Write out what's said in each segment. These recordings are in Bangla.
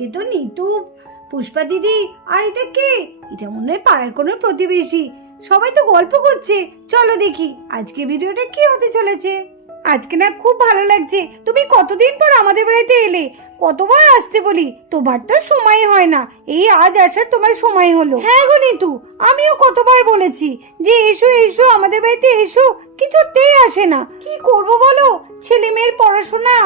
এদিকে তো নিতু, পুষ্পা দিদি, আর এটা কে? এটা মনে হয় পাড়ার কোনো প্রতিবেশী। সবাই তো গল্প করছে, চলো দেখি আজকে ভিডিওটা কি হতে চলেছে। আজকে না খুব ভালো লাগছে, তুমি কতদিন পর আমাদের বাড়িতে এলে। কতবার আসতে বলি, তোমার তো সময় হয় না, এই আজ আসার তোমার সময় হলো। হ্যাঁ গো নিতু, আমিও কতবার বলেছি যে এসো এসো আমাদের বাড়িতে এসো, কিছুতেই আসে না। কি করব বলো, ছেলে মেয়ের পড়াশোনা,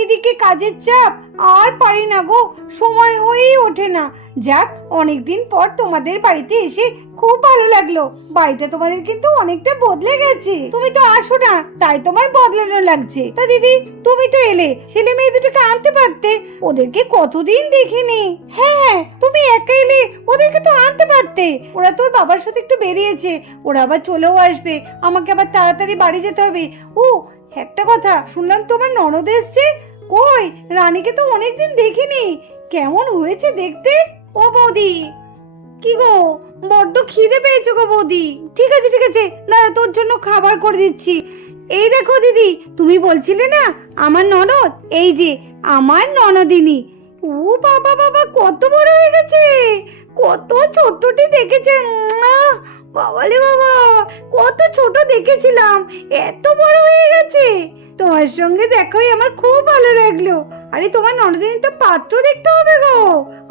এদিকে কাজের চাপ, আর পারি না গো, সময় হয়েই ওঠে না। যাক, অনেকদিন পর তোমাদের বাড়িতে এসে খুব ভালো লাগলো। বাড়িটা তোমাদের কিন্তু অনেকটা বদলে গেছে। তুমি তো আসো না, তাই তোমার বদলানো লাগছে। তা দিদি, তুমি তো এলে, ছেলে মেয়ে দুটোকে আনতে পারতে, ওদেরকে কতদিন দেখিনি। হ্যাঁ, তুমি একা এলে, ওদেরকে তো আনতে পারতে। ওরা তোর বাবার সাথে একটু বেরিয়েছে, ওরা আবার চলেও আসবে, আমাকে আবার তাড়াতাড়ি বাড়ি যেতে হবে। ও একটা কথা, শুনলাম তোমার ননদ এসছে। কই, রানীকে তো অনেকদিন দেখিনি, কেমন হয়েছে দেখতে? ও বৌদি, কি গো, বড্ড খিদে পেয়েছো গো বৌদি। ঠিক আছে ঠিক আছে, দাঁড়া তোর জন্য খাবার করে দিচ্ছি। এই দেখো দিদি, তুমি বলছিলে না আমার ননদ, এই যে আমার ননদিনী। ও বাবা বাবা, কত বড় হয়ে গেছে, কত ছোটটি দেখেছে। বাবালে বাবা, কত ছোট দেখেছিলাম, এত বড় হয়ে গেছে। তোমার সঙ্গে দেখাই আমার খুব ভালো লাগলো। আরে তোমার ননদিনী তো পাত্র দেখতে হবে গো,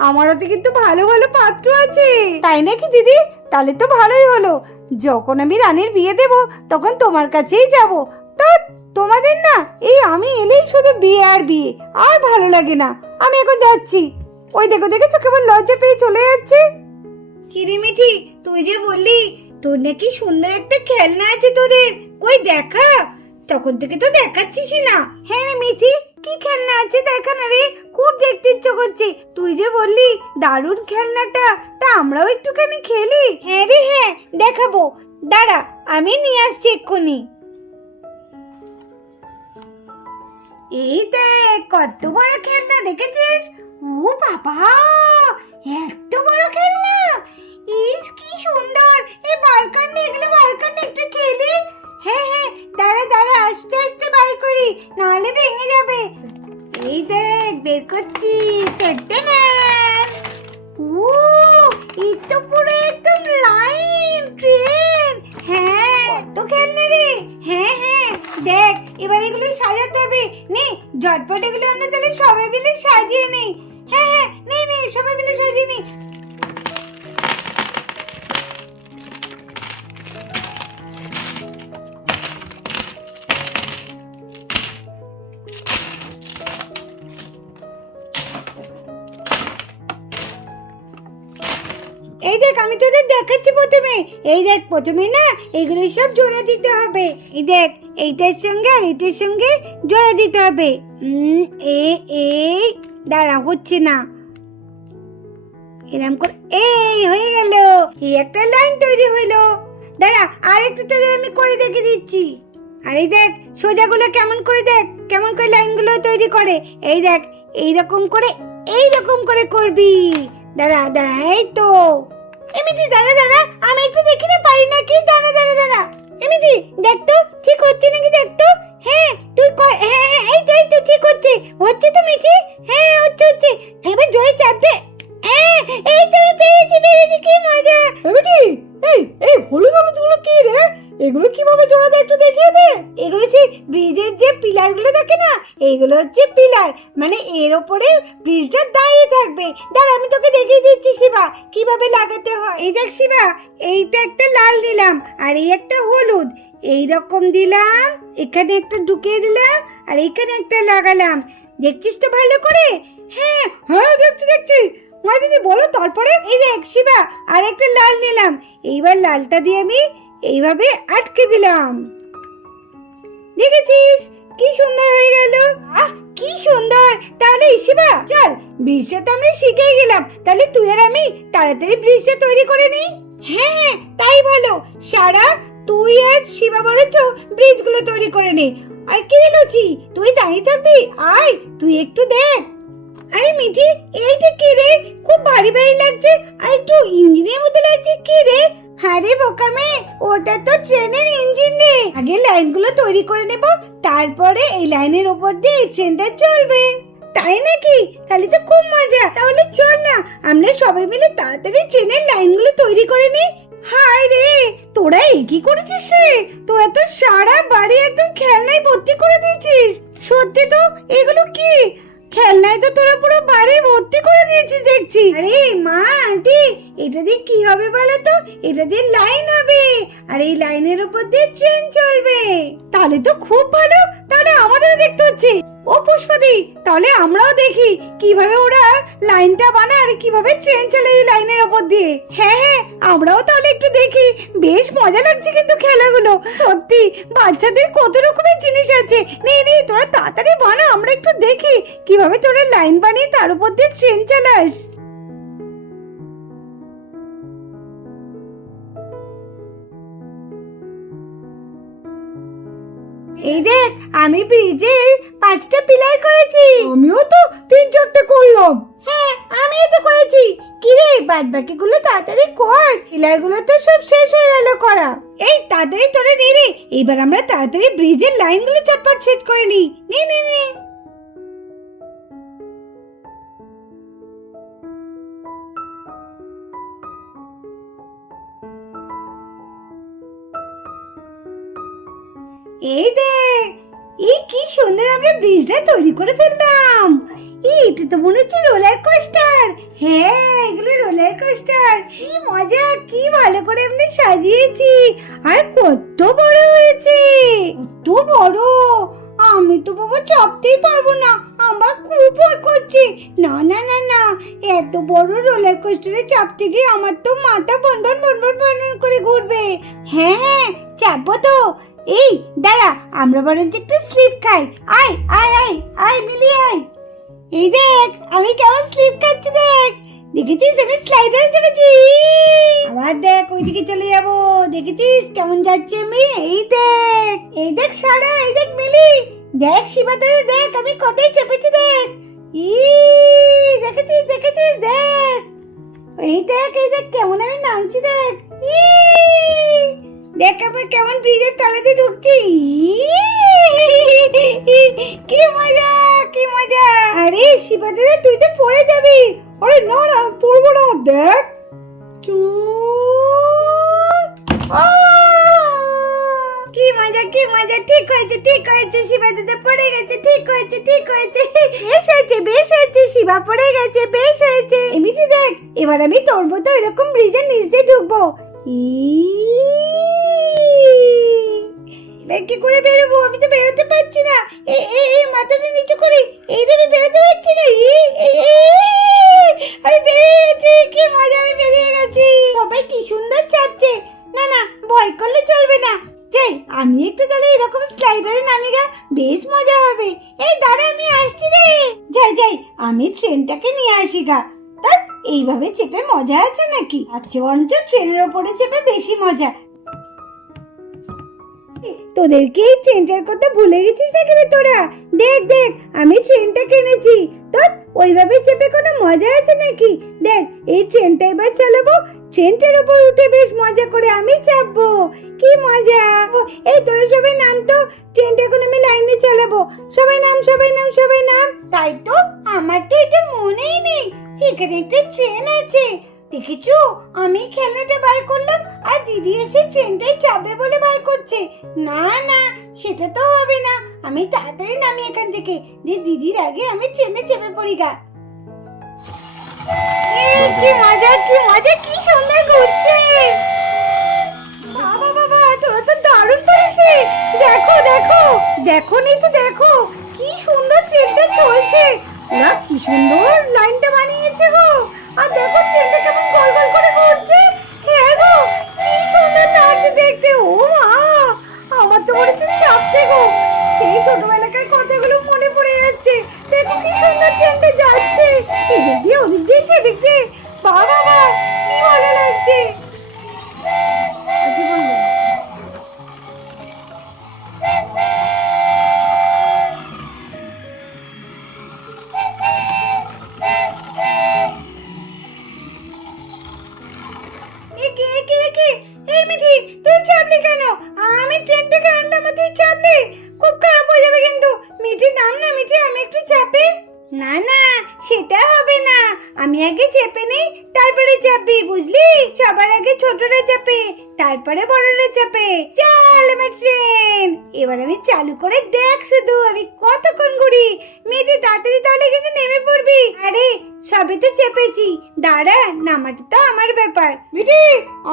আমার হাতে কিন্তু ভালো ভালো পাত্র আছে। তাই নাকি দিদি? তাহলে তো ভালোই হলো, যখন আমি রানীর বিয়ে দেব তখন তোমার কাছেই যাব। তা তোমাদের না, এই আমি এলেই শুধু বিয়ে আর বিয়ে, আর ভালো লাগে না। আমি এখন যাচ্ছি। ওই দেখো, দেখেছো কেবল লজ্জা পেয়ে চলে যাচ্ছে। কিরে মিঠি, তুই যে বললি তোর নাকি সুন্দর একটা খেলনা আছে তোদের, কই দেখা? তখন থেকে তো দেখাচ্ছিস না। হ্যাঁ রে মিঠি, কি খেলনা আছে দেখা না রে, খুব দেখতে ইচ্ছে করছে। তুই যে বললি দারুণ খেলনাটা, তা আমরাও একটুখানি খেলি। হ্যাঁ রে হ্যাঁ, দেখাবো, দাঁড়া আমি নিয়ে আসছি এক্ষুনি। এই দেখ কত বড় খেলনা, দেখেছিস? ও বাবা, এত বড় খেলনা, এই কি সুন্দর। এই বারকার নে, এগুলো বারকার নে, একটু খেলি। হ্যাঁ হ্যাঁ, দাঁড়া দাঁড়া, আস্তে আস্তে বার করি, নাহলে ভেঙে যাবে। এই দেখ বের করছি, কেটে নেন। ও, এই তো পুরো একদম লাইন ট্রেন। হ্যাঁ, কত খেলনা রে। হ্যাঁ হ্যাঁ, দেখ এবার এগুলো সাজাতে হবে। নে ঝটপট এগুলো আমরা তাহলে সবাই মিলে সাজিয়ে নেই। হ্যাঁ হ্যাঁ, নে নে সবাই মিলে সাজিয়ে নি। এই দেখ, আমি তোদের দেখাচ্ছি প্রথমে। এই দেখ, প্রথমে না এগুলো সব জোড়া দিতে হবে। এই দেখ, এইটার সঙ্গে আর এইটার সঙ্গে জোড়া দিতে হবে। এই দাঁড়া, হচ্ছে না, এরকম করে। এই হয়ে গেল, এই একটা লাইন তৈরি হইলো। দাঁড়া আর একটু তোদের আমি করে দেখে দিচ্ছি। আর এই দেখ সোজাগুলো কেমন করে, দেখ কেমন করে লাইনগুলো তৈরি করে। এই দেখ, এইরকম করে করবি। দাঁড়া দাঁড়া, এই তো। এমনিতে দাঁড়া দাঁড়া, আমি একটু দেখি না পারি নাকি। দাঁড়া দাঁড়া দাঁড়া, এমনিতে দেখ তো ঠিক হচ্ছে নাকি, দেখ তো। হ্যাঁ তুই কর, হ্যাঁ হ্যাঁ, এই তো ঠিক হচ্ছে, হচ্ছে তো মিঠি। হ্যাঁ হচ্ছে, এবার জোরে চাপ দে। এই তো পেরেছি, কি মজা। মিঠি, এই হলুদ হলুদ গুলো কি রে? এগুলো কিভাবে জোড়া দেয় একটু দেখিয়ে দে। এগুলো সেই ব্রিজের যে পিলার গুলো থাকে না, এইগুলো হচ্ছে পিলার, মানে এর ওপরে ব্রিজটা দাঁড়িয়ে থাকবে। দাঁড়া আমি তোকে দেখিয়ে দিচ্ছি শিবা, কিভাবে লাগাতে হয়। এই দেখ শিবা, এইটা একটা লাল দিলাম, আর এই একটা হলুদ, এই রকম দিলাম, এখানে একটা ঢুকিয়ে দিলাম, আর এখানে একটা লাগালাম। দেখছিস তো ভালো করে? হ্যাঁ হ্যাঁ, দেখছি। মা দিদি বলো তারপরে। এই দেখ শিবা, আর একটা লাল নিলাম, এইবার লালটা দিয়ে আমি এইভাবে আটকে দিলাম। দেখেছিস কি সুন্দর হয়ে গেল? কি সুন্দর। তাহলে শিবা চল, ব্রিজটা তো আমরা শিখেই গেলাম, তাহলে তুই আর আমি তাড়াতাড়ি ব্রিজটা তৈরি করে নিই। হ্যাঁ হ্যাঁ, তাই ভালো। সারা তুই আর শিবা বরঞ্চ ব্রিজগুলো তৈরি করে নে। আর কি লুচি, তুই দাঁড়িয়ে থাকবি, আয় তুই একটু দেখ। আরে মিঠি, এইটা কি রে, খুব ভারী ভারী লাগছে, আর একটু ইঞ্জিনের মতো লাগছে, কি রে? আরে বোকামে, ওটা তো ট্রেনের ইঞ্জিন রে। আগে লাইনগুলো তৈরি করে নেব, তারপরে এই লাইনের উপর দিয়ে ট্রেনটা চলবে। তাই নাকি? তাহলে তো খুব মজা। তাহলে চল না আমরা সবাই মিলে তাড়াতাড়ি ট্রেনের লাইনগুলো তৈরি করে নিই। হায় রে, তোরা এ কি করেছিস রে? তোরা তো সারা বাড়ি একদম খেলনায় ভর্তি করে দিয়েছিস। সত্যি তো, এগুলো কি খেলনায়? তো তোরা পুরো বাড়ি ভর্তি করে দিয়েছিস দেখছি। আরে মা, আন্টি, এটা দিয়ে কি হবে বলো তো? এটা দিয়ে লাইন হবে, আর এই লাইনের উপর দিয়ে ট্রেন চলবে। তাহলে তো খুব ভালো। তাহলে আমাদেরও দেখতে হচ্ছে। ও পুষ্পাদি, তাহলে আমরাও দেখি কিভাবে ওরা লাইনটা বানায় আর কিভাবে ট্রেন চলে এই লাইনের উপর দিয়ে। হ্যাঁ হ্যাঁ, আমরাও তাহলে একটু দেখি। বেশ মজা লাগছে কিন্তু খেলাগুলো। সত্যি বাচ্চাদের কত রকমের জিনিস আছে। নে নে, তোরা তাড়াতাড়ি বানা, আমরা একটু দেখি কিভাবে তোরা লাইন বানিয়ে তার উপর দিয়ে ট্রেন চালাস। এই দেখ, আমি ব্রিজের 5টা পিলার করেছি। আমিও তো 3-4টে করলাম। হ্যাঁ, আমিও তো করেছি। কি রে, বাদ বাকিগুলো তাড়াতাড়ি কর, পিলারগুলো তো সব শেষ হয়ে গেল করা। এই তাড়াতাড়ি তোরে নে রে, এবার আমরা তাড়াতাড়ি ব্রিজের লাইনগুলো চটপট সেট করে নিই। নে নে নে। এই দেখ, এই কি সুন্দর আমরা ব্রিজটা তৈরি করে ফেললাম। এটা তো মনে হচ্ছে রোলার কোস্টার। হ্যাঁ, এগুলো রোলার কোস্টার। কি মজা, কি ভালো করে আমরা সাজিয়েছি। আর কত বড় হয়েছে, কত বড়। আমি তো বাবা চাপতেই পারবো না, আমার খুব ভয় করছে। না না না না, এত বড় রোলার কোস্টারে চাপতে গিয়ে আমার তো মাথা বনবন বনবন বনবন করে ঘুরবে। হ্যাঁ হ্যাঁ, চাপবো তো। এই দাঁড়া, আমরা বরঞ্চ একটু স্লিপ খাই। আয় আয় আয় আয় মিলি আয়। এই দেখ, আমি কেমন স্লিপ খাচ্ছি দেখ। দেখেছিস আমি স্লাইডারে চেপেছি। আবার দেখ, ওইদিকে চলে যাবো। দেখেছিস কেমন যাচ্ছে আমি? এই দেখ, এই দেখ সারা, এই দেখ মিলি, দেখ শিবাদারে, দেখ আমি কোথায় চেপেছি দেখ। দেখেছিস দেখেছিস দেখ। এই দেখ, এই দেখ কেমন আমি নামছি দেখ। দেখ আমি কেমন ব্রিজের তলাতে ঢুকছি। কি মজা, কি মজা। আরে শিবাদারে, তুই তো পড়ে যাবি। আরে না না, পড়বো না। দেখ, কি মজা, কি মজা। ঠিক হয়েছে, ঠিক হয়েছে, শিবা দাদা পড়ে গেছে। ঠিক হয়েছে, ঠিক হয়েছে। বেশ হয়েছে, বেশ হয়েছে, শিবা পড়ে গেছে। বেশ হয়েছে। এমনিতে দেখ, এবার আমি তোর মতো এরকম ব্রিজের নিচ দিয়ে ঢুকবো। এবার কি করে বেরোবো? আমি তো বেরোতে পারছি না। এই মাথাটা নিচু করি, এইটা আমি বেরোতে পারছি না। আমি বেরিয়ে গেছি। কি মজা, আমি বেরিয়ে গেছি। সবাই কি সুন্দর চাপছে। না না, ভয় করলে চলবে না। যাই, আমি একটু তাহলে এরকম স্লাইডারে নামি গা, বেশ মজা হবে। এই দাঁড়া, আমি আসছি রে। যাই যাই, আমি ট্রেনটাকে নিয়ে আসি গা। তার এইভাবে চেপে মজা আছে নাকি? আচ্ছা, বরঞ্চ ট্রেনের ওপরে চেপে বেশি মজা। তোদেরকে এই ট্রেনটার কথা ভুলে গেছিস নাকি রে তোরা? দেখ দেখ, আমি ট্রেনটা কিনেছি। তো ওইভাবে চেপে কোনো মজা আছে নাকি? দেখ, এই ট্রেনটা এবার চালাবো। ট্রেনটার উপর উঠে বেশ মজা করে আমি চাপবো। কি মজা। এই তোরা সবাই নাম তো, ট্রেনটা এখন আমি লাইনে চালাবো। সবাই নাম, সবাই নাম, সবাই নাম। তাই তো, আমার তো এটা মনেই নেই যেখানে একটা ট্রেন আছে। দেখেছো, আমি খেলনাটা বার করলাম আর দিদি এসে ট্রেনটাই চাপবে বলে বার করছে। না না, সেটা তো হবে না। আমি তাড়াতাড়ি নামি এখান থেকে, দিদির আগে আমি ট্রেনে চেপে পড়ি গা। কি মজা, কি মজা, কি সুন্দর ঘুরছে। বাবা বাবা, তোরা তো দারুণ পারিস। দেখো দেখো, দেখো নি তো, দেখো কি সুন্দর ট্রেনটা চলছে। ওরা কি সুন্দর লাইনটা বানিয়েছে গো। আর দেখো ট্রেনটা কেমন গোল গোল করে ঘুরছে। হ্যাঁ গো, কি সুন্দর লাগছে দেখতে। ও মা, আমার তো মনে হচ্ছে চাপতে গো। সেই ছোটবেলাকার কথাগুলো মনে পড়ে যাচ্ছে। দেখো কি সুন্দর ট্রেনটা যাচ্ছে, এদিক দিয়ে ওদিক দিয়ে সেদিক দিয়ে। বাবা বাবা, কি ভালো লাগছে। কি বলবো? এই মিঠি, তুই চাপলি কেন? আমি ট্রেনটা আনলাম, তুই চাপলি। খুব খারাপ হয়ে যাবে কিন্তু। মিঠি নাম না, মিঠি আমি একটু চাপি। না না, সেটা হবে না। আমি আগে চেপে নেই, তারপরে চাপবি, বুঝলি? সবার আগে ছোটরা চাপে, তারপরে বড়রা চাপে। চল আমার ট্রেন, এবার আমি চালু করে দেখ শুধু আমি কতক্ষণ ঘুরি। মেয়েটি তাড়াতাড়ি তাহলে কিন্তু নেমে পড়বি। আরে সবে তো চেপেছি, দাঁড়া, নামাটা তো আমার ব্যাপার। মিঠি,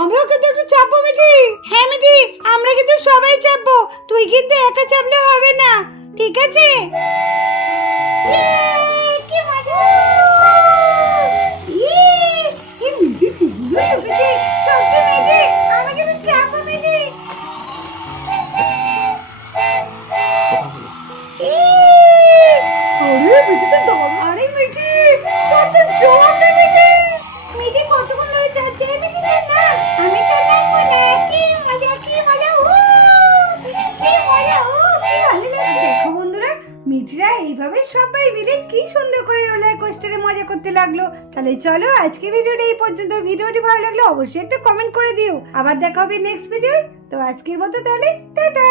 আমিও কিন্তু একটু চাপবো। মিঠি, হ্যাঁ মিঠি, আমরা কিন্তু সবাই চাপবো, তুই কিন্তু একা চাপলে হবে না, ঠিক আছে? কি মজা! কি মিঠি, তুই উঠেছে, সত্যি মিঠি, আমি কিন্তু চাপবো মিঠি। আরে মিঠি তো দাঁড়া, আরে মিঠি তোর তো জোর নেই মিঠি। মিঠি কতক্ষণ ধরে চাপছে, মিঠি না, আমি তো নামবো না। কি মজা, কি মজা, কি মজা, কি ভালো লাগছে। দেখো বন্ধুরা, মিঠিরা এইভাবে সবাই মিলে কি সুন্দর করে রোলার কোস্টারে মজা করতে লাগলো। তাহলে চলো আজকে ভিডিওটা এই পর্যন্ত। ভিডিওটি ভালো লাগলে অবশ্যই একটা কমেন্ট করে দিও। আবার দেখা হবে নেক্সট ভিডিও। তো আজকের মতো তাহলে টাটা।